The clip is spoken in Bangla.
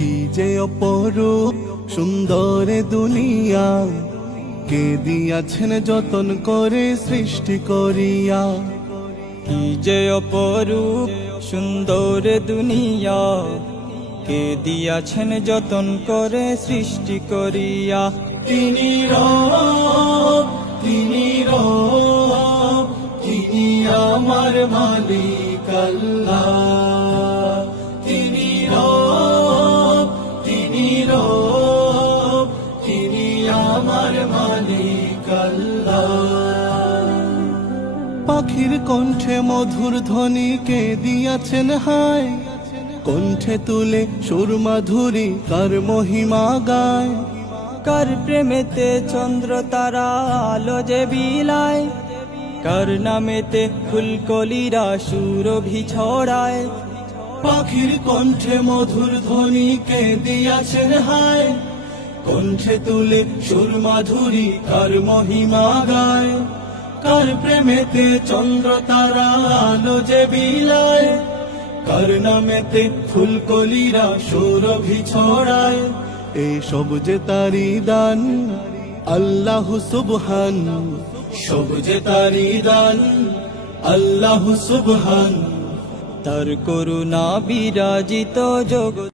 কি যে অপরূপ সুন্দর দুনিয়া, কে দিয়াছেন যতন করে সৃষ্টি করিয়া। কি যে অপরূপ সুন্দর দুনিয়া, কে দিয়াছেন যতন করে সৃষ্টি করিয়া। তিনি রব, তিনি রব, তিনি আমার মালিক আল্লাহ। তিনি রব, তিনি রব, তিনি আমার মালিক আল্লাহ। পাখির কণ্ঠে মধুর ধ্বনি কে দিয়াছেন হায়, কণ্ঠে তুলে সুর মাধুরী কার মহিমা গায়। কার প্রেমেতে চন্দ্র তারা আলো যে বিলায়, কার নামেতে ফুলকলিরা সুরভি ছড়ায়। পাখির কণ্ঠে মধুর ধ্বনি কে দিয়াছেন হায়, কণ্ঠে তুলে সুর মাধুরী কার মহিমা গায়। কার প্রেমেতে চন্দ্র তারা আলো যে বিলায়, কার নামেতে ফুলকলিরা সুরভি ছড়ায়। এসব যে তারি দান আল্লাহ সুবহান, সব যে তারি দান আল্লাহ সুবহান। তার করুণা বিরাজিত জগৎ।